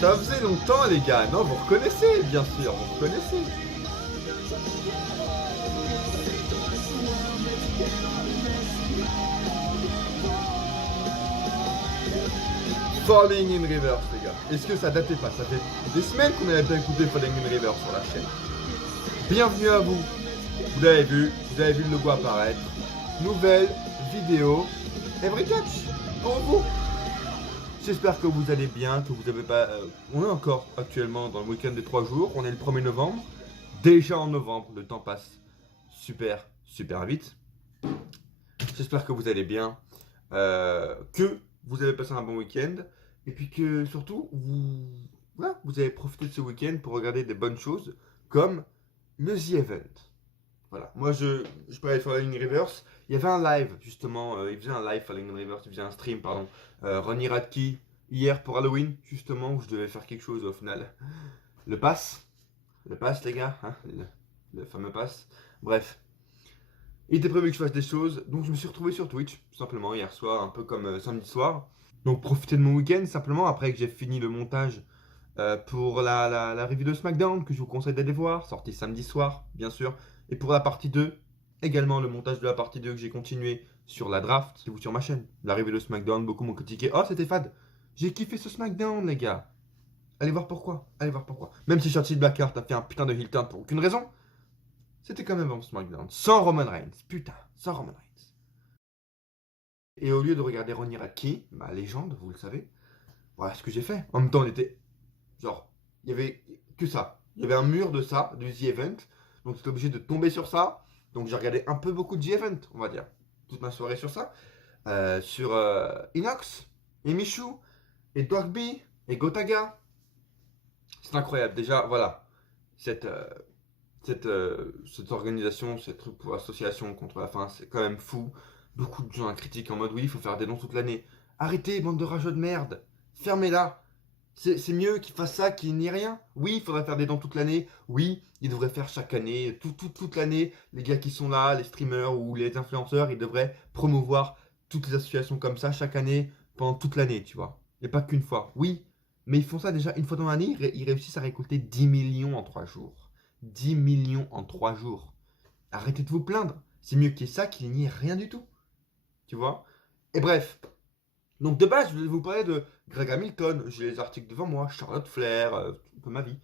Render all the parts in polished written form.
Ça faisait longtemps les gars, non vous reconnaissez bien sûr, vous reconnaissez. Falling in Reverse les gars, est-ce que ça datait pas? Ça fait des semaines qu'on avait pas écouté Falling in Reverse sur la chaîne. Bienvenue à vous, vous l'avez vu le logo apparaître. Nouvelle vidéo Every Catch pour vous. J'espère que vous allez bien, que vous avez pas... on est encore actuellement dans le week-end des 3 jours, on est le 1er novembre. Déjà en novembre, le temps passe super vite. J'espère que vous allez bien, que vous avez passé un bon week-end. Et puis que surtout, vous avez profité de ce week-end pour regarder des bonnes choses comme le The Event. Voilà, moi je parlais de Falling in Reverse, il y avait un live justement, il faisait un live Falling in Reverse, il faisait un stream pardon, Ronnie Radke, hier pour Halloween justement, où je devais faire quelque chose au final. Le pass les gars, hein, le fameux pass, bref. Il était prévu que je fasse des choses, donc je me suis retrouvé sur Twitch, tout simplement hier soir, un peu comme samedi soir. Donc profiter de mon week-end simplement, après que j'ai fini le montage pour la review de SmackDown, que je vous conseille d'aller voir, sortie samedi soir, bien sûr. Et pour la partie 2, également le montage de la partie 2 que j'ai continué sur la draft, si vous sur ma chaîne. L'arrivée de SmackDown, beaucoup m'ont critiqué. Oh, c'était fade. J'ai kiffé ce SmackDown, les gars. Allez voir pourquoi. Même si Shotzi Blackheart a fait un putain de heel turn pour aucune raison, c'était quand même un SmackDown. Sans Roman Reigns. Putain, sans Roman Reigns. Et au lieu de regarder Ronnie Radke, ma légende, vous le savez, voilà ce que j'ai fait. En même temps, on était... Genre, il y avait que ça. Il y avait un mur de ça, du The Event. Donc j'étais obligé de tomber sur ça. Donc j'ai regardé un peu beaucoup de The Event, on va dire. Toute ma soirée sur ça. Sur Inox, et Michou, et Dogby, et Gotaga. C'est incroyable. Déjà, voilà. Cette organisation, cette truc pour l'association contre la faim, c'est quand même fou. Beaucoup de gens critiquent en mode oui, il faut faire des dons toute l'année. Arrêtez, bande de rageux de merde. Fermez-la. C'est mieux qu'ils fassent ça qu'il n'y ait rien. Oui, il faudrait faire des dons toute l'année. Oui, ils devraient faire chaque année, toute l'année. Les gars qui sont là, les streamers ou les influenceurs, ils devraient promouvoir toutes les associations comme ça chaque année, pendant toute l'année, tu vois. Et pas qu'une fois. Oui, mais ils font ça déjà une fois dans l'année. Ils réussissent à récolter 10 millions en 3 jours. 10 millions en 3 jours. Arrêtez de vous plaindre. C'est mieux qu'il y ait ça qu'il n'y ait rien du tout. Tu vois. Et bref. Donc de base, je voulais vous parler de Greg Hamilton. J'ai les articles devant moi. Charlotte Flair, un peu ma vie.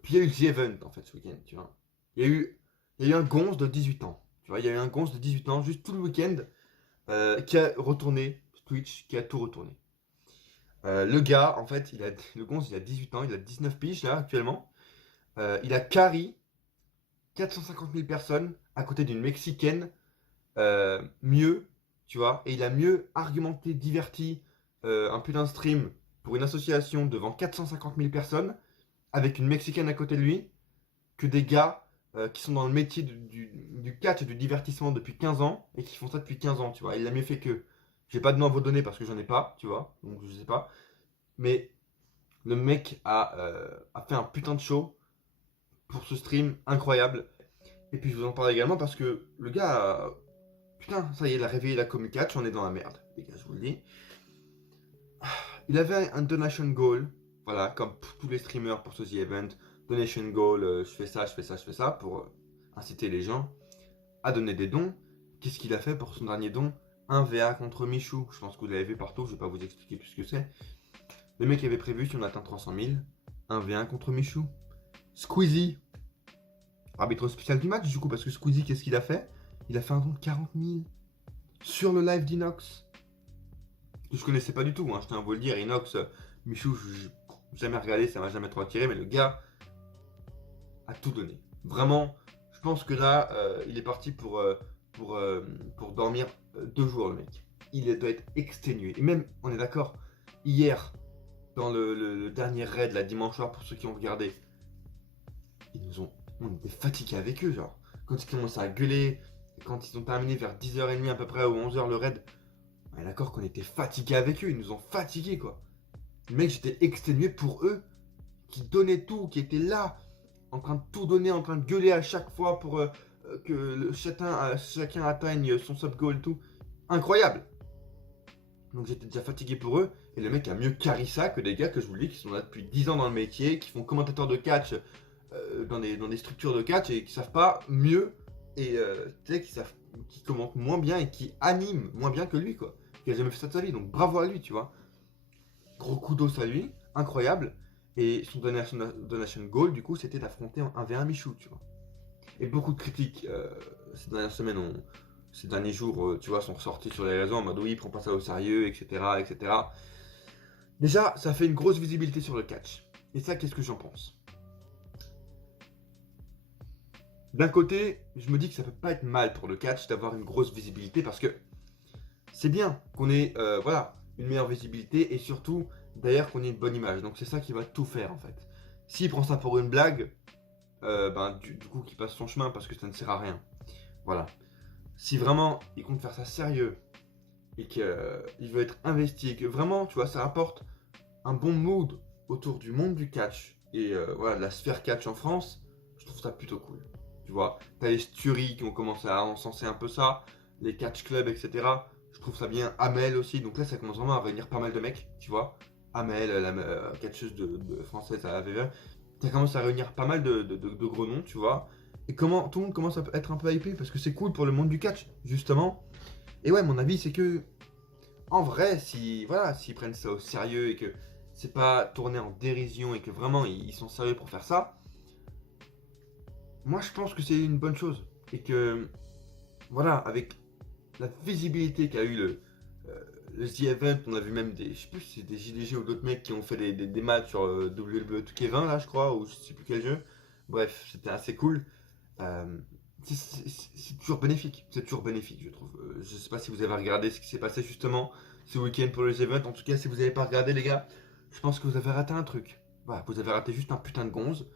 Puis il y a eu The Event en fait ce week-end, tu vois. Il y a eu un gonze de 18 ans. Tu vois, il y a eu un gonze de 18 ans juste tout le week-end qui a retourné Twitch, qui a tout retourné. Le gars, en fait, le gonze, il a 18 ans, il a 19 piges là actuellement. Il a carry 450 000 personnes à côté d'une Mexicaine mieux, tu vois, et il a mieux argumenté, diverti un putain de stream pour une association devant 450 000 personnes avec une Mexicaine à côté de lui que des gars qui sont dans le métier du catch et du divertissement depuis 15 ans et qui font ça depuis 15 ans, tu vois. Il l'a mieux fait que. J'ai pas de nom à vous donner parce que j'en ai pas, tu vois, donc je sais pas. Mais le mec a fait un putain de show pour ce stream incroyable. Et puis je vous en parle également parce que le gars, putain, ça y est, il a réveillé la commu catch, on est dans la merde, les gars, je vous le dis. Il avait un donation goal, voilà, comme tous les streamers pour ce The Event. Donation goal, je fais ça, pour inciter les gens à donner des dons. Qu'est-ce qu'il a fait pour son dernier don? Un VA contre Michou. Je pense que vous l'avez vu partout, je vais pas vous expliquer plus ce que c'est. Le mec avait prévu, si on atteint 300 000, un V1 contre Michou. Squeezie, arbitre spécial du match, du coup, parce que Squeezie, qu'est-ce qu'il a fait? Il a fait un don de 40 000 sur le live d'Inox. Que je connaissais pas du tout, hein, je tiens à vous le dire. Inox, Michou, je jamais regardé, ça m'a jamais trop attiré, mais le gars a tout donné. Vraiment, je pense que là, il est parti pour pour dormir 2 jours, le mec. Il doit être exténué. Et même, on est d'accord, hier, dans le dernier raid, la dimanche soir, pour ceux qui ont regardé, on était fatigués avec eux, genre. Quand ils commençaient à gueuler, quand ils ont terminé vers 10h30 à peu près, ou 11h le raid, on est d'accord qu'on était fatigués avec eux, ils nous ont fatigués, quoi. Le mec, j'étais exténué pour eux, qui donnaient tout, qui étaient là, en train de tout donner, en train de gueuler à chaque fois pour que chacun atteigne son sub goal et tout. Incroyable. Donc j'étais déjà fatigué pour eux, et le mec a mieux carry ça que des gars que je vous le dis, qui sont là depuis 10 ans dans le métier, qui font commentateur de catch dans des structures de catch et qui savent pas mieux, et tu sais, qui commentent moins bien et qui animent moins bien que lui, quoi. Qui a jamais fait ça de sa vie, donc bravo à lui, tu vois. Gros coup d'os à lui, incroyable. Et son donation goal, du coup, c'était d'affronter un 1v1 Michou, tu vois. Et beaucoup de critiques ces dernières semaines, ces derniers jours, tu vois, sont ressortis sur les réseaux en mode oui, prends pas ça au sérieux, etc., etc. Déjà, ça fait une grosse visibilité sur le catch. Et ça, qu'est-ce que j'en pense? D'un côté, je me dis que ça peut pas être mal pour le catch d'avoir une grosse visibilité parce que c'est bien qu'on ait voilà, une meilleure visibilité et surtout d'ailleurs qu'on ait une bonne image. Donc c'est ça qui va tout faire en fait. S'il prend ça pour une blague, du coup qu'il passe son chemin parce que ça ne sert à rien. Voilà. Si vraiment il compte faire ça sérieux et qu'il veut être investi et que vraiment, tu vois, ça apporte un bon mood autour du monde du catch et voilà, de la sphère catch en France, je trouve ça plutôt cool. Tu vois, t'as les Stury qui ont commencé à encenser un peu ça, les catch clubs, etc. Je trouve ça bien. Amel aussi, donc là ça commence vraiment à réunir pas mal de mecs, tu vois. Amel, la catcheuse de française à AVV, ça commence à réunir pas mal de gros noms, tu vois. Et comment tout le monde commence à être un peu hypé parce que c'est cool pour le monde du catch, justement. Et ouais, mon avis c'est que en vrai, si voilà, s'ils prennent ça au sérieux et que c'est pas tourné en dérision et que vraiment ils sont sérieux pour faire ça, moi je pense que c'est une bonne chose. Et que voilà, avec la visibilité qu'a eu le The Event, on a vu même des, je sais plus si c'est des JDG ou d'autres mecs qui ont fait des matchs sur WWE 2K20 là je crois, ou je sais plus quel jeu. Bref, c'était assez cool. Euh, c'est toujours bénéfique, je trouve. Je sais pas si vous avez regardé ce qui s'est passé justement ce week-end pour les events. En tout cas, si vous n'avez pas regardé, les gars, je pense que vous avez raté un truc. Voilà, vous avez raté juste un putain de gonze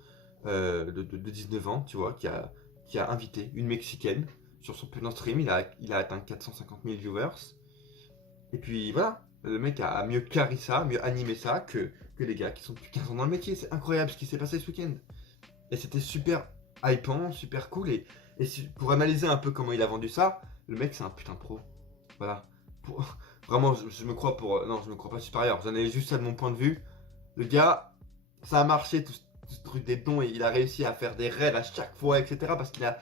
de 19 ans, tu vois, qui a invité une Mexicaine sur son putain stream. Il a atteint 450 000 viewers. Et puis voilà, le mec a mieux carry ça, mieux animé ça que les gars qui sont depuis 15 ans dans le métier. C'est incroyable ce qui s'est passé ce week-end. Et c'était super hypant, super cool. Pour analyser un peu comment il a vendu ça, le mec c'est un putain de pro. Voilà. Vraiment, je me crois pour. Non, je me crois pas supérieur. J'en ai juste ça de mon point de vue. Le gars, ça a marché tout ce truc des dons et il a réussi à faire des raids à chaque fois, etc. Parce qu'il a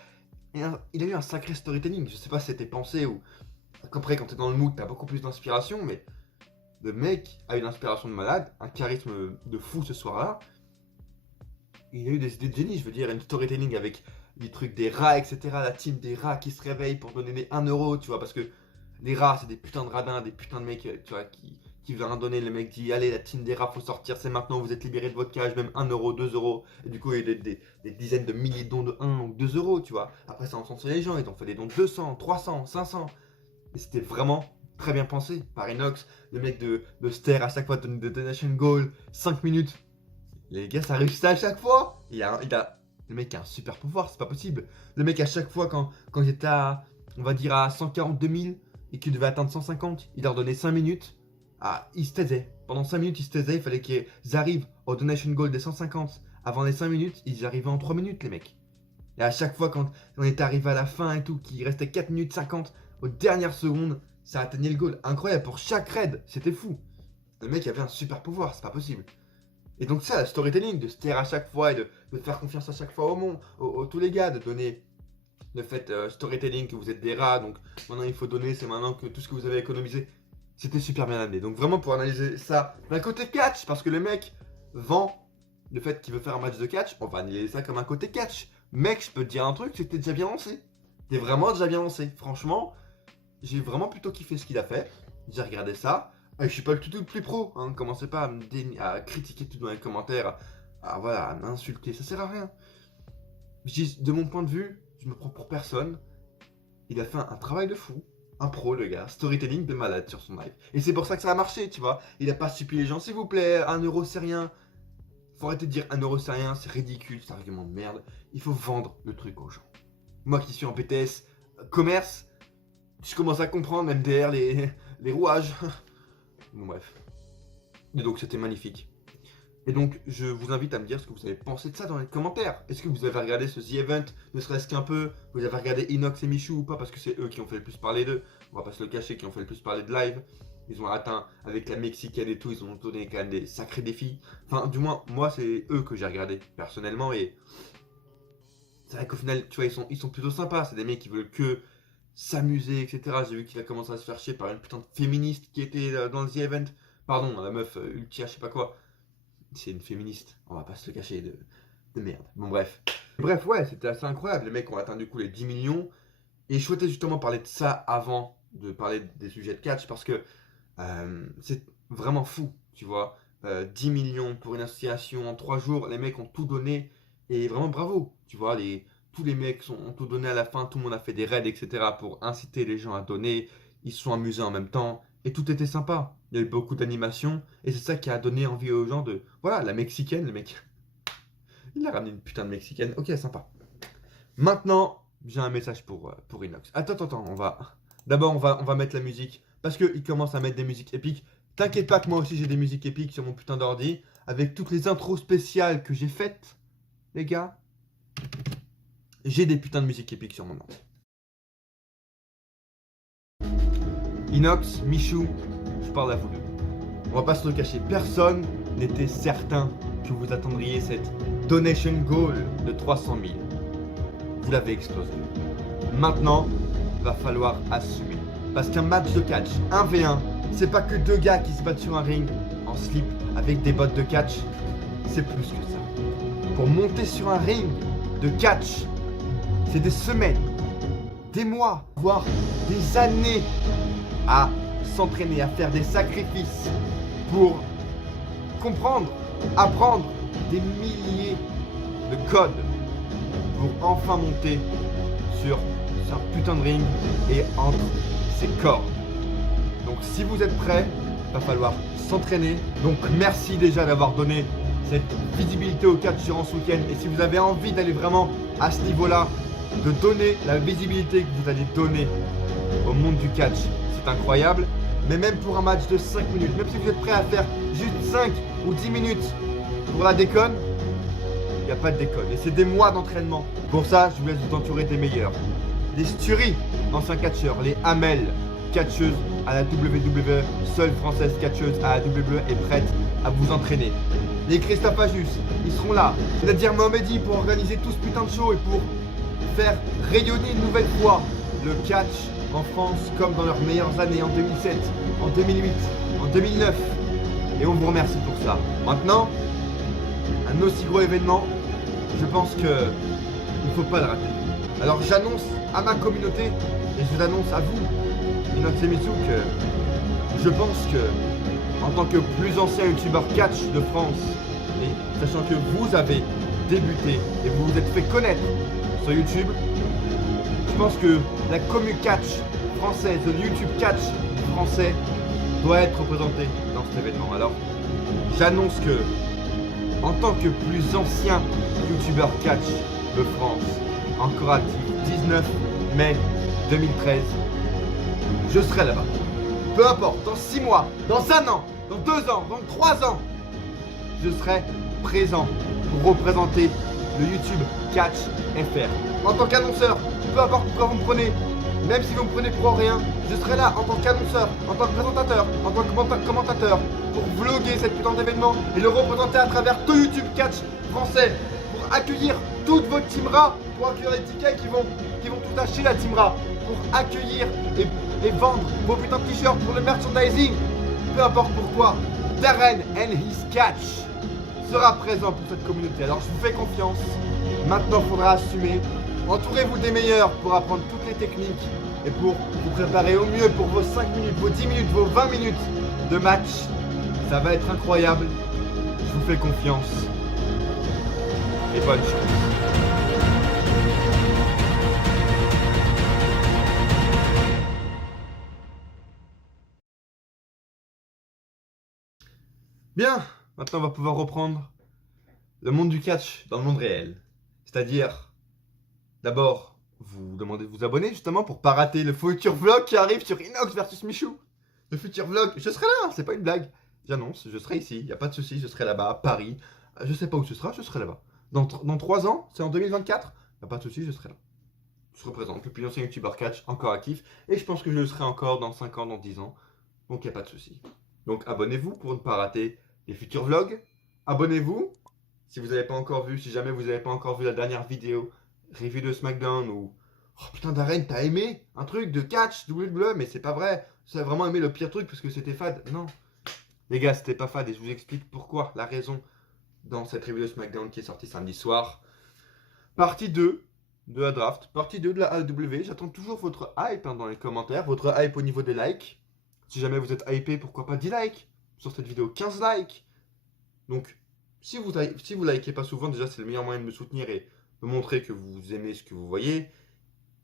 eu un sacré storytelling. Je sais pas si c'était pensé ou. Après, quand t'es dans le mood, t'as beaucoup plus d'inspiration, mais le mec a une inspiration de malade, un charisme de fou ce soir-là. Il a eu des idées de génie, je veux dire, une storytelling avec les trucs des rats, etc. La team des rats qui se réveillent pour donner des 1€, tu vois, parce que les rats, c'est des putains de radins, des putains de mecs, tu vois, qui veulent rien donner. Le mec dit, allez, la team des rats, faut sortir, c'est maintenant, vous êtes libérés de votre cage, même 1€, 2€. Et du coup, il y a eu des dizaines de milliers de dons de 1 ou 2€, tu vois. Après, ça encense les gens, ils ont fait des dons de 200, 300, 500. Et c'était vraiment très bien pensé par Inox, le mec de Ster à chaque fois de Donation Goal, 5 minutes. Les gars, ça réussit à chaque fois. Le mec a un super pouvoir, c'est pas possible. Le mec, à chaque fois, quand j'étais à, on va dire, à 142 000 et qu'il devait atteindre 150, il leur donnait 5 minutes. Ah, il se taisait. Pendant 5 minutes, il se taisait. Il fallait qu'ils arrivent au donation goal des 150. Avant les 5 minutes, ils y arrivaient en 3 minutes, les mecs. Et à chaque fois, quand on était arrivé à la fin et tout, qu'il restait 4 minutes 50, aux dernières secondes, ça atteignait le goal. Incroyable, pour chaque raid, c'était fou. Le mec avait un super pouvoir, c'est pas possible. Et donc ça, le storytelling, de se taire à chaque fois et de faire confiance à chaque fois au monde, tous les gars, de donner le fait storytelling que vous êtes des rats, donc maintenant il faut donner, c'est maintenant que tout ce que vous avez économisé, c'était super bien amené. Donc vraiment pour analyser ça d'un côté catch, parce que le mec vend le fait qu'il veut faire un match de catch, on va analyser ça comme un côté catch. Mec, je peux te dire un truc, c'était déjà bien lancé. T'es vraiment déjà bien lancé. Franchement, j'ai vraiment plutôt kiffé ce qu'il a fait. J'ai regardé ça. Je suis pas le tout le plus pro, hein. Commencez pas à critiquer tout dans les commentaires, voilà, à m'insulter, ça sert à rien. Je dis, de mon point de vue, je me prends pour personne. il a fait un travail de fou. Un pro, le gars. Storytelling de malade sur son live. Et c'est pour ça que ça a marché, tu vois. Il a pas supplié les gens, s'il vous plaît, 1 € c'est rien. Faut arrêter de dire 1 € c'est rien, c'est ridicule, c'est un argument de merde. Il faut vendre le truc aux gens. Moi qui suis en BTS commerce, je commence à comprendre MDR, les rouages. Bon bref. Et donc c'était magnifique. Et donc je vous invite à me dire ce que vous avez pensé de ça dans les commentaires. Est-ce que vous avez regardé ce The Event, ne serait-ce qu'un peu? Vous avez regardé Inox et Michou ou pas? Parce que c'est eux qui ont fait le plus parler d'eux. On va pas se le cacher, qui ont fait le plus parler de live. Ils ont atteint, avec la mexicaine et tout, ils ont donné quand même des sacrés défis. Enfin, du moins, moi, c'est eux que j'ai regardé personnellement. Et c'est vrai qu'au final, tu vois, ils sont plutôt sympas. C'est des mecs qui veulent que s'amuser, etc. J'ai vu qu'il a commencé à se faire chier par une putain de féministe qui était dans le The Event. Pardon, la meuf Ultia, je sais pas quoi. C'est une féministe, on va pas se le cacher, de merde. Bon bref. Bref, ouais, c'était assez incroyable. Les mecs ont atteint du coup les 10 millions. Et je souhaitais justement parler de ça avant de parler des sujets de catch parce que c'est vraiment fou, tu vois. 10 millions pour une association en 3 jours, les mecs ont tout donné. Et vraiment bravo, tu vois. Tous les mecs ont tout donné à la fin, tout le monde a fait des raids, etc. pour inciter les gens à donner. Ils se sont amusés en même temps. Et tout était sympa. Il y a eu beaucoup d'animation. Et c'est ça qui a donné envie aux gens de... Voilà, la mexicaine, le mec. Il a ramené une putain de mexicaine. Ok, sympa. Maintenant, j'ai un message pour Inox. Attends, on va... D'abord, on va mettre la musique. Parce qu'il commence à mettre des musiques épiques. T'inquiète pas que moi aussi j'ai des musiques épiques sur mon putain d'ordi. Avec toutes les intros spéciales que j'ai faites, les gars. J'ai des putains de musiques épiques sur mon ordi. Inox, Michou, je parle à vous deux. On va pas se le cacher, personne n'était certain que vous attendriez cette donation goal de 300 000. Vous l'avez explosé. Maintenant, va falloir assumer. Parce qu'un match de catch 1v1, c'est pas que 2 gars qui se battent sur un ring en slip avec des bottes de catch. C'est plus que ça. Pour monter sur un ring de catch, c'est des semaines, des mois, voire des années à s'entraîner, à faire des sacrifices pour comprendre, apprendre des milliers de codes pour enfin monter sur un putain de ring et entre ses cordes. Donc si vous êtes prêts, il va falloir s'entraîner. Donc merci déjà d'avoir donné cette visibilité au catch durant ce week-end. Et si vous avez envie d'aller vraiment à ce niveau-là, de donner la visibilité que vous allez donner au monde du catch, c'est incroyable. Mais même pour un match de 5 minutes, même si vous êtes prêt à faire juste 5 ou 10 minutes pour la déconne, il n'y a pas de déconne. Et c'est des mois d'entraînement. Pour ça, je vous laisse vous entourer des meilleurs. Les Sturi, anciens catcheurs, les Amel, catcheuse à la WWE, seule française catcheuse à la WWE est prête à vous entraîner. Les Christophe Ajus, ils seront là. C'est-à-dire Mohamedi pour organiser tout ce putain de show et pour faire rayonner une nouvelle fois le catch en France comme dans leurs meilleures années en 2007, en 2008, en 2009. Et on vous remercie pour ça. Maintenant, un aussi gros événement, je pense que il ne faut pas le rater. Alors j'annonce à ma communauté et je vous annonce à vous, Inox et Michou, que je pense que en tant que plus ancien youtubeur catch de France, et sachant que vous avez débuté et vous vous êtes fait connaître sur YouTube, je pense que la commu catch française, le YouTube catch français doit être représenté dans cet événement. Alors j'annonce que en tant que plus ancien youtubeur catch de France, encore actif, 19 mai 2013, je serai là-bas. Peu importe, dans 6 mois, dans 1 an, dans 2 ans, dans 3 ans, je serai présent pour représenter le YouTube Catch FR. En tant qu'annonceur, peu importe pourquoi vous me prenez, même si vous me prenez pour rien, je serai là en tant qu'annonceur, en tant que présentateur, en tant que commentateur, pour vlogger cette putain d'événement et le représenter à travers tout YouTube Catch français, pour accueillir toute votre teamra, pour accueillir les tickets qui vont tout acheter la teamra, pour accueillir et vendre vos putains de t-shirts pour le merchandising, peu importe pourquoi, Darren and his Catch sera présent pour cette communauté. Alors je vous fais confiance, maintenant il faudra assumer, entourez-vous des meilleurs pour apprendre toutes les techniques et pour vous préparer au mieux pour vos 5 minutes, vos 10 minutes, vos 20 minutes de match. Ça va être incroyable, je vous fais confiance et bonne chance. Bien, maintenant on va pouvoir reprendre le monde du catch dans le monde réel. C'est-à-dire, d'abord, vous demandez de vous abonner justement pour pas rater le futur vlog qui arrive sur Inox versus Michou. Le futur vlog, je serai là, c'est pas une blague. J'annonce, je serai ici, y a pas de souci, je serai là-bas, Paris. Je sais pas où ce sera, je serai là-bas. Dans 3 ans, c'est en 2024, y a pas de souci, je serai là. Je représente le plus ancien youtubeur catch encore actif et je pense que je le serai encore dans 5 ans, dans 10 ans. Donc il n'y a pas de souci. Donc abonnez-vous pour ne pas rater les futurs vlogs. Abonnez-vous si vous n'avez pas encore vu, si jamais vous n'avez pas encore vu la dernière vidéo, review de SmackDown ou oh putain Darren, t'as aimé un truc de catch WWE, mais c'est pas vrai. Tu as vraiment aimé le pire truc parce que c'était fade. Non. Les gars, c'était pas fade et je vous explique pourquoi, la raison dans cette review de SmackDown qui est sortie samedi soir. Partie 2 de la draft, partie 2 de la AEW. J'attends toujours votre hype dans les commentaires, votre hype au niveau des likes. Si jamais vous êtes hypé, pourquoi pas 10 likes sur cette vidéo, 15 likes. Donc, si vous likez pas souvent, déjà c'est le meilleur moyen de me soutenir et me montrer que vous aimez ce que vous voyez.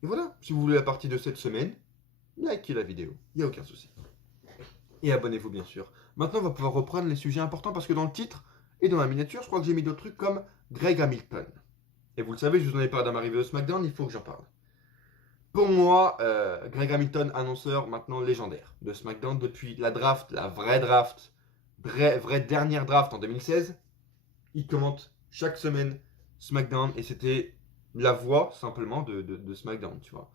Et voilà, si vous voulez la partie de cette semaine, likez la vidéo, il n'y a aucun souci. Et abonnez-vous bien sûr. Maintenant, on va pouvoir reprendre les sujets importants parce que dans le titre et dans la miniature, je crois que j'ai mis d'autres trucs comme Greg Hamilton. Et vous le savez, je vous en ai parlé dans ma review de SmackDown, il faut que j'en parle. Pour moi, Greg Hamilton, annonceur maintenant légendaire de SmackDown depuis la draft, la vraie draft, vraie dernière draft en 2016. Il commente chaque semaine SmackDown et c'était la voix simplement de SmackDown, tu vois.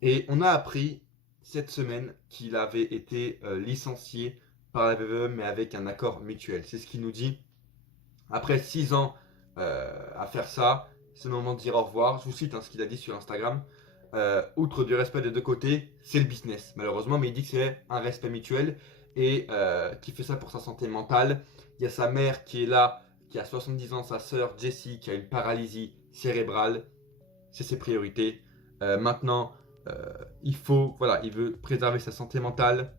Et on a appris cette semaine qu'il avait été licencié par la WWE mais avec un accord mutuel. C'est ce qu'il nous dit. Après 6 ans à faire ça, c'est le moment de dire au revoir. Je vous cite ce qu'il a dit sur Instagram. Outre du respect des deux côtés, c'est le business, malheureusement, mais il dit que c'est un respect mutuel et qu'il fait ça pour sa santé mentale. Il y a sa mère qui est là, qui a 70 ans, sa sœur Jessie qui a une paralysie cérébrale. C'est ses priorités. Maintenant, il veut préserver sa santé mentale.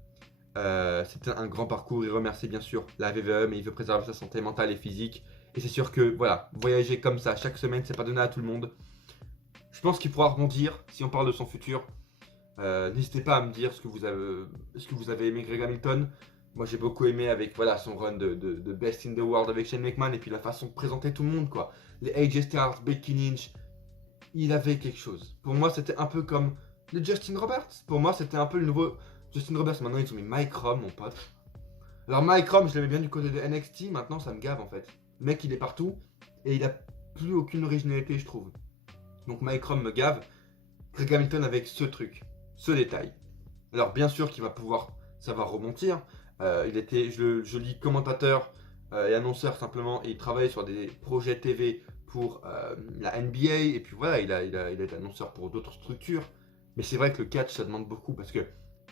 C'était un grand parcours. Il remercie bien sûr la VVE, mais il veut préserver sa santé mentale et physique. Et c'est sûr que voilà, voyager comme ça chaque semaine, c'est pas donné à tout le monde. Je pense qu'il pourra rebondir si on parle de son futur. N'hésitez pas à me dire ce que vous avez aimé Greg Hamilton. Moi j'ai beaucoup aimé avec voilà, son run de Best in the World avec Shane McMahon et puis la façon de présenter tout le monde quoi. Les AJ Styles, Becky Lynch, il avait quelque chose. Pour moi c'était un peu comme le Justin Roberts. Pour moi c'était un peu le nouveau Justin Roberts. Maintenant ils ont mis Mike Rom mon pote. Alors Mike Rom je l'aimais bien du côté de NXT, maintenant ça me gave en fait. Le mec il est partout et il a plus aucune originalité je trouve. Donc Mike Rom me gave. Greg Hamilton avec ce truc, ce détail. Alors bien sûr qu'il va pouvoir, ça va rebondir. Il était, je lis commentateur et annonceur simplement, et il travaillait sur des projets TV pour la NBA, et puis voilà, il a été annonceur pour d'autres structures. Mais c'est vrai que le catch, ça demande beaucoup, parce que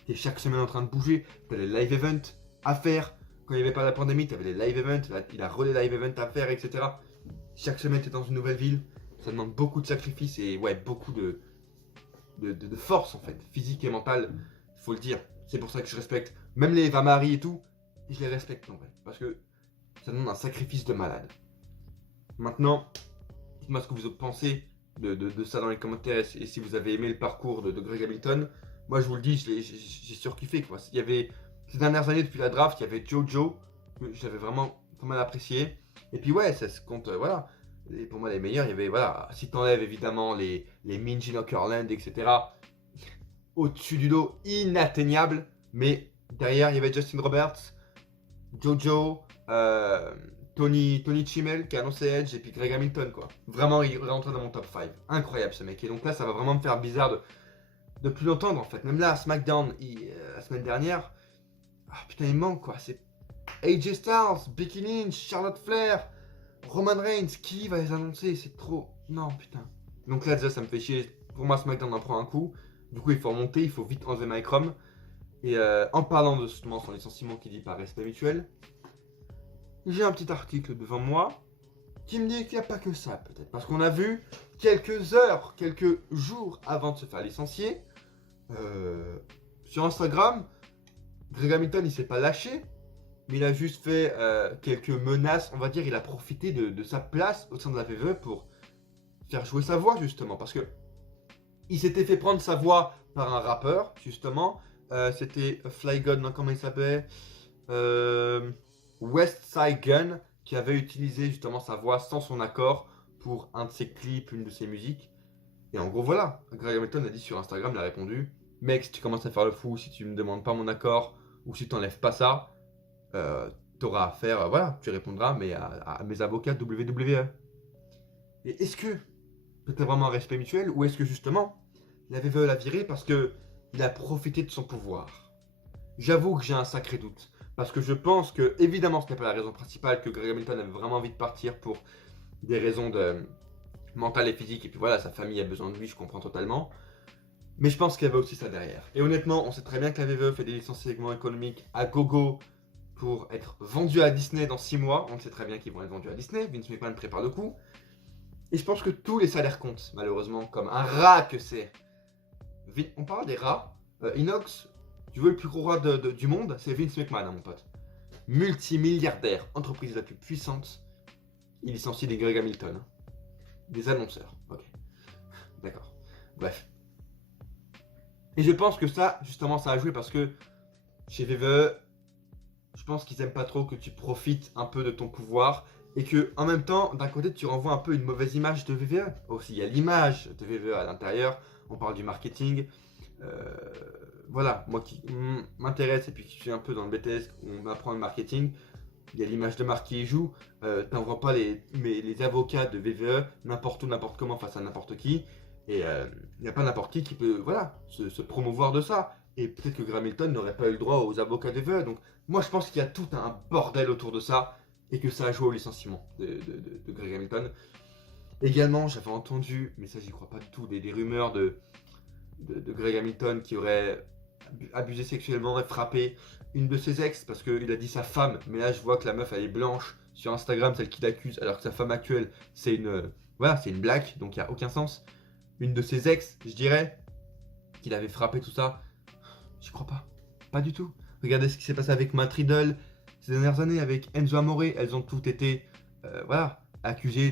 tu es chaque semaine en train de bouger, tu as les live events à faire. Quand il n'y avait pas la pandémie, tu avais les live events, il a relais live events à faire, etc. Chaque semaine, tu es dans une nouvelle ville, ça demande beaucoup de sacrifices et ouais, beaucoup de force en fait, physique et mentale, il faut le dire. C'est pour ça que je respecte, même les Eva Marie et tout, je les respecte en vrai, parce que ça demande un sacrifice de malade. Maintenant, dites-moi ce que vous pensez de ça dans les commentaires et si vous avez aimé le parcours de Greg Hamilton. Moi je vous le dis, j'ai surkiffé quoi. Il y avait, ces dernières années depuis la draft, il y avait Jojo, que j'avais vraiment pas mal apprécié. Et puis ouais, ça se compte, voilà. Et pour moi les meilleurs, il y avait, voilà, si t'enlèves évidemment les Minji Nokerland, etc. Au-dessus du dos, inatteignable. Mais derrière, il y avait Justin Roberts, Jojo, Tony Chimel qui a annoncé Edge et puis Greg Hamilton quoi. Vraiment, il rentrait dans mon top 5. Incroyable ce mec. Et donc là, ça va vraiment me faire bizarre de plus l'entendre en fait. Même là, à SmackDown, la semaine dernière, ah putain, il manque quoi. C'est AJ Styles, Becky Lynch, Charlotte Flair, Roman Reigns. Qui va les annoncer? C'est trop. Non, putain. Donc là, déjà, ça me fait chier. Pour moi, SmackDown en prend un coup. Du coup, il faut remonter, il faut vite enlever Mike Rom. Et en parlant de justement son licenciement qui dit par respect mutuel, j'ai un petit article devant moi qui me dit qu'il n'y a pas que ça peut-être. Parce qu'on a vu quelques heures, quelques jours avant de se faire licencier, sur Instagram, Greg Hamilton il s'est pas lâché, mais il a juste fait quelques menaces, on va dire, il a profité de sa place au sein de la WWE pour faire jouer sa voix justement. Parce que il s'était fait prendre sa voix par un rappeur, justement. C'était Fly God, non, comment il s'appelait West Side Gun qui avait utilisé justement sa voix sans son accord pour un de ses clips, une de ses musiques. Et en gros, voilà. Greg Hamilton a dit sur Instagram, il a répondu: Mec, si tu commences à faire le fou, si tu me demandes pas mon accord, ou si tu n'enlèves pas ça, t'auras affaire, voilà, tu répondras, mais à mes avocats WWE. Et est-ce que c'était vraiment un respect mutuel, ou est-ce que justement, il avait voulu la virer parce que il a profité de son pouvoir? J'avoue que j'ai un sacré doute. Parce que je pense que, évidemment, ce n'est pas la raison principale, que Greg Hamilton avait vraiment envie de partir pour des raisons de mentales et physiques, et puis voilà, sa famille a besoin de lui, je comprends totalement. Mais je pense qu'il y avait aussi ça derrière. Et honnêtement, on sait très bien que la WWE fait des licenciements économiques à gogo pour être vendus à Disney dans 6 mois. On sait très bien qu'ils vont être vendus à Disney. Vince McMahon prépare le coup. Et je pense que tous les salaires comptent, malheureusement, comme un rat que c'est. On parle des rats. Inox, tu veux le plus gros rat du monde? C'est Vince McMahon, hein, mon pote. Multimilliardaire, entreprise la plus puissante. Il licencie des Greg Hamilton. Hein. Des annonceurs. Ok. D'accord. Bref. Et je pense que ça, justement, ça a joué parce que chez WWE, je pense qu'ils aiment pas trop que tu profites un peu de ton pouvoir et que, en même temps, d'un côté, tu renvoies un peu une mauvaise image de WWE. Aussi, il y a l'image de WWE à l'intérieur. On parle du marketing. Euh, voilà, moi qui m'intéresse et puis qui suis un peu dans le BTS, on apprend le marketing. Il y a l'image de marque qui y joue. T'envoies pas les avocats de WWE n'importe où, n'importe comment face à n'importe qui. Et il n'y a pas n'importe qui peut voilà, se promouvoir de ça. Et peut-être que Graham Hamilton n'aurait pas eu le droit aux avocats de WWE. Donc moi je pense qu'il y a tout un bordel autour de ça. Et que ça a joué au licenciement de Greg Hamilton. Également, j'avais entendu, mais ça j'y crois pas du tout, des rumeurs de Greg Hamilton qui aurait abusé sexuellement et frappé une de ses ex parce qu'il a dit sa femme, mais là je vois que la meuf elle est blanche sur Instagram, celle qui l'accuse, alors que sa femme actuelle c'est voilà, c'est une black, donc il n'y a aucun sens. Une de ses ex, je dirais, qu'il avait frappé tout ça, j'y crois pas du tout. Regardez ce qui s'est passé avec Matt Riddle ces dernières années, avec Enzo Amore, elles ont toutes été, voilà, accusées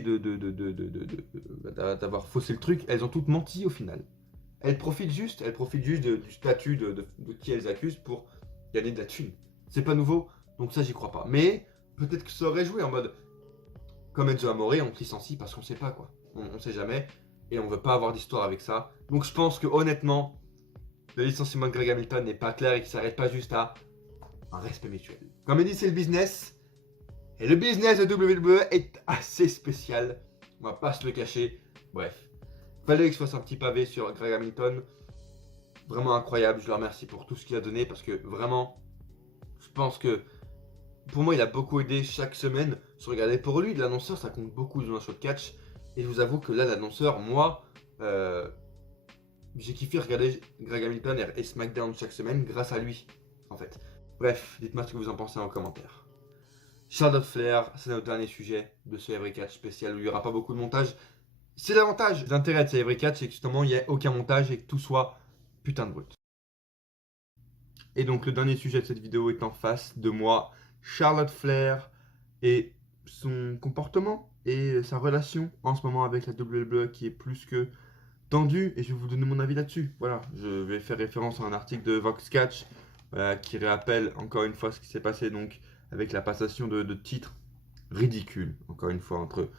d'avoir faussé le truc, elles ont toutes menti au final. Elles profitent juste du statut de qui elles accusent pour gagner de la thune. C'est pas nouveau, donc ça j'y crois pas. Mais peut-être que ça aurait joué en mode comme Enzo Amore, on te licencie parce qu'on sait pas quoi. On sait jamais et on veut pas avoir d'histoire avec ça. Donc je pense que honnêtement, le licenciement de Greg Hamilton n'est pas clair et qu'il s'arrête pas juste à un respect mutuel. Comme il dit, c'est le business. Et le business de WWE est assez spécial. On va pas se le cacher. Bref. Fallait que je fasse un petit pavé sur Greg Hamilton. Vraiment incroyable. Je le remercie pour tout ce qu'il a donné parce que vraiment, je pense que pour moi, il a beaucoup aidé chaque semaine. Je regardais pour lui, l'annonceur, ça compte beaucoup dans un show de catch. Et je vous avoue que là, l'annonceur, moi, j'ai kiffé regarder Greg Hamilton et SmackDown chaque semaine grâce à lui, en fait. Bref, dites-moi ce que vous en pensez en commentaire. Charlotte Flair, c'est notre dernier sujet de ce Every Catch spécial où il n'y aura pas beaucoup de montage. C'est l'avantage, l'intérêt de ces Every Catch, c'est que justement il n'y a aucun montage et que tout soit putain de brut. Et donc le dernier sujet de cette vidéo est en face de moi, Charlotte Flair et son comportement et sa relation en ce moment avec la WWE qui est plus que tendue et je vais vous donner mon avis là-dessus. Voilà, je vais faire référence à un article de Vox Catch qui rappelle encore une fois ce qui s'est passé donc avec la passation de titres ridicule, encore une fois, entre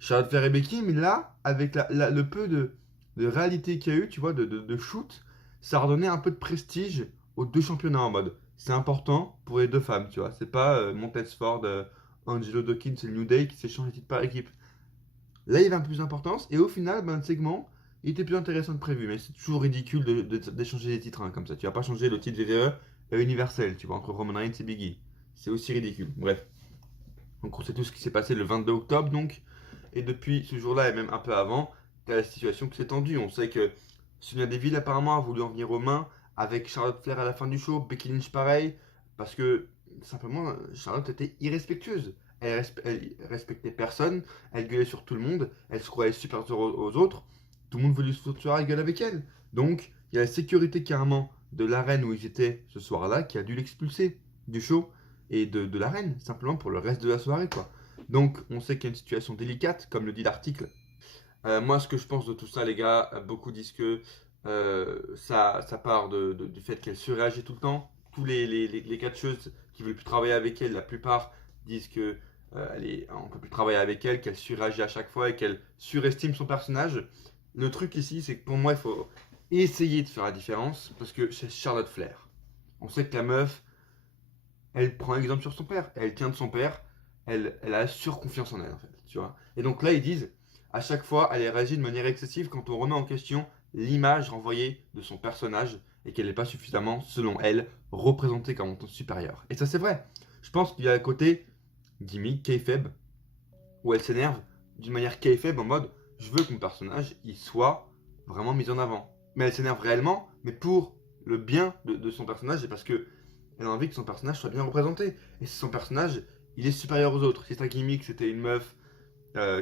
Charlotte Flair et Becky, mais là, avec le peu de réalité qu'il y a eu, tu vois, de shoot, ça a redonné un peu de prestige aux deux championnats en mode. C'est important pour les deux femmes, tu vois. C'est pas Montez Ford, Angelo Dawkins et New Day qui s'échangent les titres par équipe. Là, il y avait un peu plus d'importance, et au final, ben, le segment, il était plus intéressant que prévu, mais c'est toujours ridicule d'échanger les titres hein, comme ça. Tu vas pas changer le titre WWE et Universel, tu vois, entre Roman Reigns et Biggie. C'est aussi ridicule. Bref. Donc on sait tout ce qui s'est passé le 22 octobre, donc. Et depuis ce jour-là, et même un peu avant, t'as la situation qui s'est tendue. On sait que Sonya Deville, apparemment, a voulu en venir aux mains avec Charlotte Flair à la fin du show. Becky Lynch, pareil. Parce que, simplement, Charlotte était irrespectueuse. Elle respectait personne. Elle gueulait sur tout le monde. Elle se croyait supérieure aux autres. Tout le monde voulait se foutre sur la gueule avec elle. Donc, il y a la sécurité carrément de l'arène où ils étaient ce soir-là qui a dû l'expulser du show et de l'arène, simplement pour le reste de la soirée, quoi. Donc, on sait qu'il y a une situation délicate, comme le dit l'article. Moi, ce que je pense de tout ça, les gars, beaucoup disent que ça part du fait qu'elle surréagit tout le temps. Tous les catcheuses qui veulent plus travailler avec elle, la plupart disent que on peut plus travailler avec elle, qu'elle surréagit à chaque fois et qu'elle surestime son personnage. Le truc ici, c'est que pour moi, il faut essayer de faire la différence parce que c'est Charlotte Flair. On sait que la meuf, elle prend exemple sur son père, elle tient de son père, elle a surconfiance en elle en fait, tu vois. Et donc là, ils disent, à chaque fois, elle réagit de manière excessive quand on remet en question l'image renvoyée de son personnage et qu'elle n'est pas suffisamment, selon elle, représentée comme étant supérieure. Et ça, c'est vrai. Je pense qu'il y a un côté gimmick, kayfabe, où elle s'énerve d'une manière kayfabe en mode je veux que mon personnage il soit vraiment mis en avant. Mais elle s'énerve réellement, mais pour le bien de son personnage et parce que elle a envie que son personnage soit bien représenté. Et si son personnage il est supérieur aux autres, si sa gimmick c'était une meuf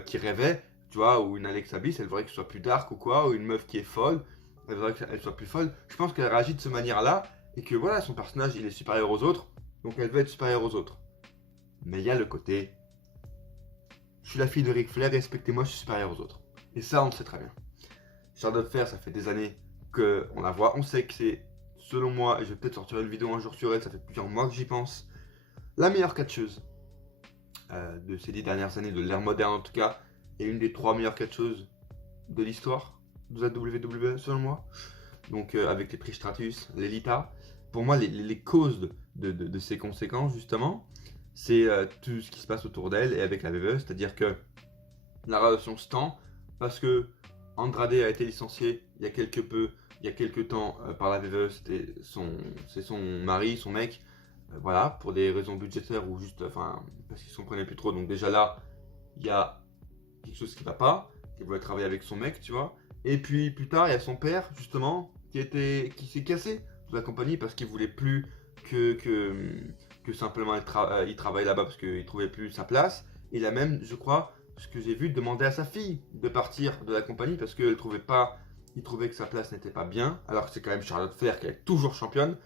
qui rêvait, tu vois, ou une Alexa Bliss, elle voudrait que ce soit plus dark ou quoi, ou une meuf qui est folle, elle voudrait qu'elle soit plus folle. Je pense qu'elle réagit de cette manière-là et que voilà, son personnage il est supérieur aux autres, donc elle veut être supérieure aux autres. Mais il y a le côté je suis la fille de Ric Flair, respectez-moi, je suis supérieur aux autres. Et ça, on le sait très bien. Charlotte Flair, ça fait des années qu'on la voit. On sait que c'est, selon moi, et je vais peut-être sortir une vidéo un jour sur elle, ça fait plusieurs mois que j'y pense, la meilleure catcheuse de ces 10 dernières années, de l'ère moderne en tout cas, et une des 3 meilleures catcheuses de l'histoire de la WWE, selon moi. Donc avec les prix Stratus, l'Elita. Pour moi, les causes de ces conséquences, justement, c'est tout ce qui se passe autour d'elle et avec la WWE, c'est-à-dire que la relation se tend parce que Andrade a été licencié il y a quelques temps par la WWE, c'est son mari, son mec, voilà, pour des raisons budgétaires ou juste, enfin, parce qu'ils ne se comprenaient plus trop. Donc déjà là, il y a quelque chose qui va pas, qui voulait travailler avec son mec, tu vois. Et puis plus tard, il y a son père, justement, qui s'est cassé de la compagnie parce qu'il voulait plus que simplement il travaille là-bas parce qu'il trouvait plus sa place. Il a même, je crois, ce que j'ai vu, demandé à sa fille de partir de la compagnie parce qu'il trouvait que sa place n'était pas bien, alors que c'est quand même Charlotte Flair qui est toujours championne.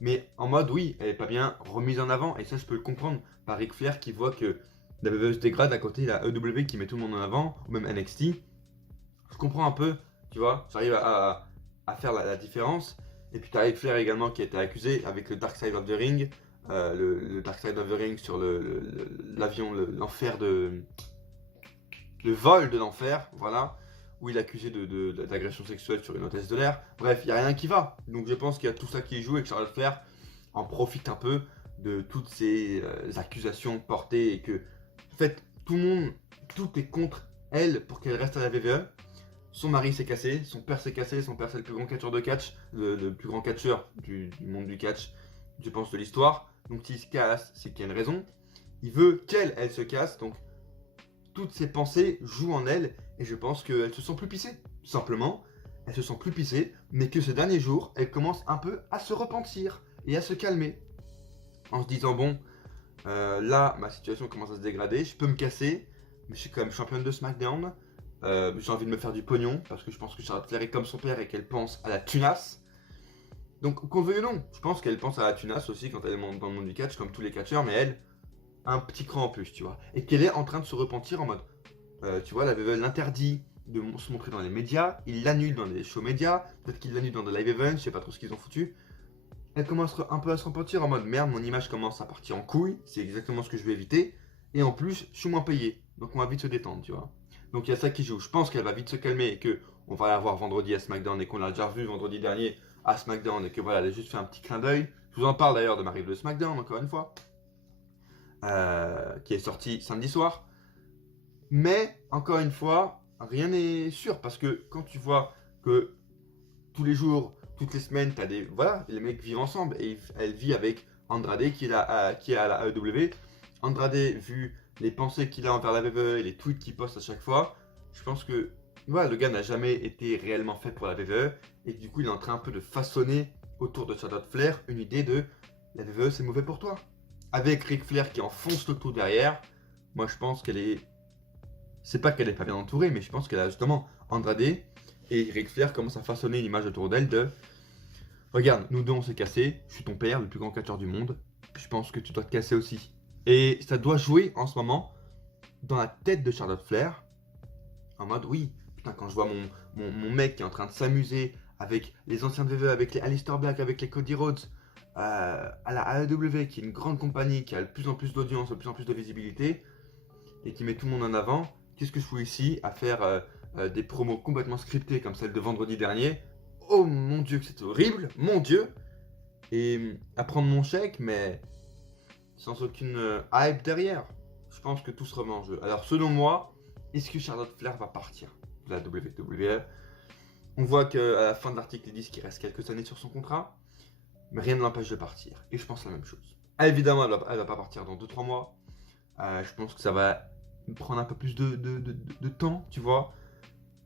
Mais en mode, oui, elle est pas bien remise en avant, et ça je peux le comprendre par Ric Flair qui voit que la WWE se dégrade, à côté la EW qui met tout le monde en avant, ou même NXT. Je comprends un peu, tu vois, j'arrive à faire la différence. Et puis t'as Ric Flair également qui a été accusé avec le Dark Side of the Ring, le Dark Side of the Ring sur l'avion, l'enfer le vol de l'enfer, voilà, où il est accusé d'agression sexuelle sur une hôtesse de l'air. Bref, il n'y a rien qui va. Donc je pense qu'il y a tout ça qui joue et que Charlotte Flair en profite un peu de toutes ces accusations portées et que, en fait, tout est contre elle pour qu'elle reste à la WWE. Son mari s'est cassé, son père s'est cassé, son père c'est le plus grand catcheur de catch, le plus grand catcheur du monde du catch, je pense, de l'histoire. Donc s'il se casse, c'est qu'il y a une raison. Il veut elle se casse, donc toutes ses pensées jouent en elle et je pense qu'elle se sent plus pissée. Simplement, elle se sent plus pissée, mais que ces derniers jours, elle commence un peu à se repentir et à se calmer. En se disant, bon, là, ma situation commence à se dégrader, je peux me casser, mais je suis quand même championne de SmackDown. J'ai envie de me faire du pognon, parce que je pense que Charlotte Flair est comme son père et qu'elle pense à la tunasse. Donc, qu'on veuille ou non, je pense qu'elle pense à la tunasse aussi quand elle est dans le monde du catch, comme tous les catcheurs, mais elle, un petit cran en plus, tu vois. Et qu'elle est en train de se repentir en mode, tu vois, la WWE l'interdit de se montrer dans les médias, il l'annule dans les shows médias, peut-être qu'il l'annule dans des live events, je sais pas trop ce qu'ils ont foutu. Elle commence un peu à se repentir en mode merde, mon image commence à partir en couille, c'est exactement ce que je veux éviter, et en plus, je suis moins payé, donc on va vite se détendre, tu vois. Donc il y a ça qui joue. Je pense qu'elle va vite se calmer et que on va la voir vendredi à SmackDown et qu'on l'a déjà revu vendredi dernier à SmackDown et que voilà, elle a juste fait un petit clin d'œil. Je vous en parle d'ailleurs de ma review de SmackDown encore une fois, qui est sortie samedi soir. Mais encore une fois, rien n'est sûr parce que quand tu vois que tous les jours, toutes les semaines, t'as des voilà, les mecs vivent ensemble et elle vit avec Andrade qui est à la AEW. Andrade, vu les pensées qu'il a envers la WWE et les tweets qu'il poste à chaque fois, je pense que voilà, le gars n'a jamais été réellement fait pour la WWE et du coup il est en train un peu de façonner autour de Charlotte Flair une idée de la WWE c'est mauvais pour toi. Avec Ric Flair qui enfonce le tout derrière, moi je pense qu'elle est... C'est pas qu'elle est pas bien entourée, mais je pense qu'elle a justement Andrade et Ric Flair commence à façonner une image autour d'elle de regarde, nous deux on s'est cassés, je suis ton père, le plus grand catcheur du monde, je pense que tu dois te casser aussi. Et ça doit jouer en ce moment dans la tête de Charlotte Flair, en mode oui, putain, quand je vois mon mec qui est en train de s'amuser avec les anciens WWE, avec les Aleister Black, avec les Cody Rhodes, à la AEW, qui est une grande compagnie, qui a de plus en plus d'audience, de plus en plus de visibilité, et qui met tout le monde en avant, qu'est-ce que je fous ici à faire des promos complètement scriptées comme celle de vendredi dernier? Oh mon dieu que c'est horrible, mon dieu! Et à prendre mon chèque, mais sans aucune hype derrière. Je pense que tout se remet en jeu. Alors selon moi, est-ce que Charlotte Flair va partir de la WWE? On voit qu'à la fin de l'article, ils disent qu'il reste quelques années sur son contrat, mais rien ne l'empêche de partir. Et je pense la même chose. Ah, évidemment, elle va pas partir dans 2-3 mois. Je pense que ça va prendre un peu plus de temps, tu vois.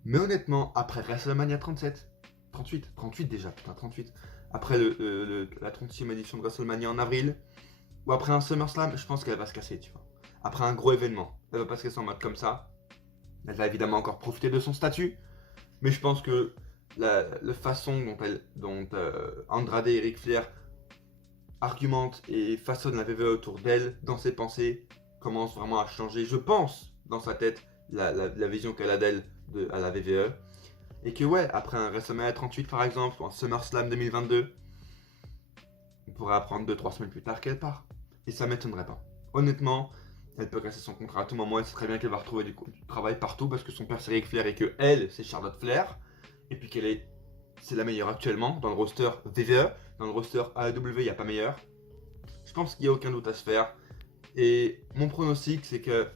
Mais honnêtement, après WrestleMania 38 déjà, putain, 38. Après la 30e édition de WrestleMania en avril, ou après un SummerSlam, je pense qu'elle va se casser, tu vois. Après un gros événement, elle va pas se casser en mode comme ça. Elle va évidemment encore profiter de son statut, mais je pense que la façon dont Andrade et Ric Flair argumentent et façonnent la WWE autour d'elle, dans ses pensées, commence vraiment à changer, je pense, dans sa tête, la vision qu'elle a d'elle à la WWE. Et que ouais, après un WrestleMania 38 par exemple, ou un SummerSlam 2022, on pourrait apprendre 2-3 semaines plus tard qu'elle part. Et ça m'étonnerait pas. Honnêtement, elle peut casser son contrat à tout moment, elle sait très bien qu'elle va retrouver du travail partout, parce que son père c'est Ric Flair et que elle, c'est Charlotte Flair. Et puis c'est la meilleure actuellement, dans le roster WWE, dans le roster AEW, il n'y a pas meilleur. Je pense qu'il n'y a aucun doute à se faire. Et mon pronostic, c'est que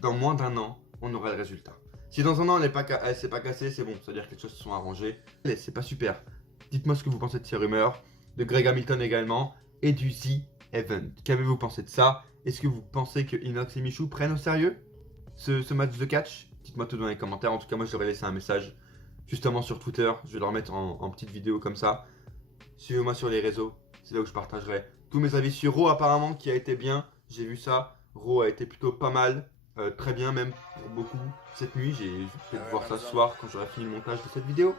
dans moins d'un an, on aura le résultat. Si dans un an elle s'est pas cassée, c'est bon, c'est-à-dire que les choses se sont arrangées. Allez, c'est pas super. Dites-moi ce que vous pensez de ces rumeurs, de Greg Hamilton également, et du The Event. Qu'avez-vous pensé de ça? Est-ce que vous pensez que Inox et Michou prennent au sérieux ce match de catch? Dites-moi tout dans les commentaires. En tout cas, moi je leur ai laissé un message justement sur Twitter. Je vais leur mettre en petite vidéo comme ça. Suivez-moi sur les réseaux, c'est là où je partagerai tous mes avis sur Raw apparemment, qui a été bien. J'ai vu ça, Raw a été plutôt pas mal. Très bien même pour beaucoup cette nuit. Je vais peut-être voir ça ce soir quand j'aurai fini le montage de cette vidéo.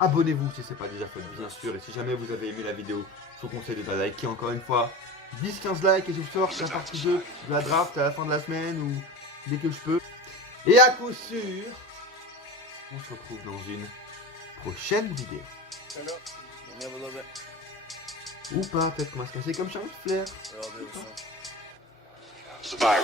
Abonnez-vous si ce n'est pas déjà fait bien sûr. Et si jamais vous avez aimé la vidéo, je vous conseille de la liker encore une fois. 10-15 likes et je vous sors la partie 2 de la draft à la fin de la semaine ou dès que je peux. Et à coup sûr, on se retrouve dans une prochaine vidéo. Ou pas, peut-être qu'on va se casser comme Charlotte Flair. Survivor.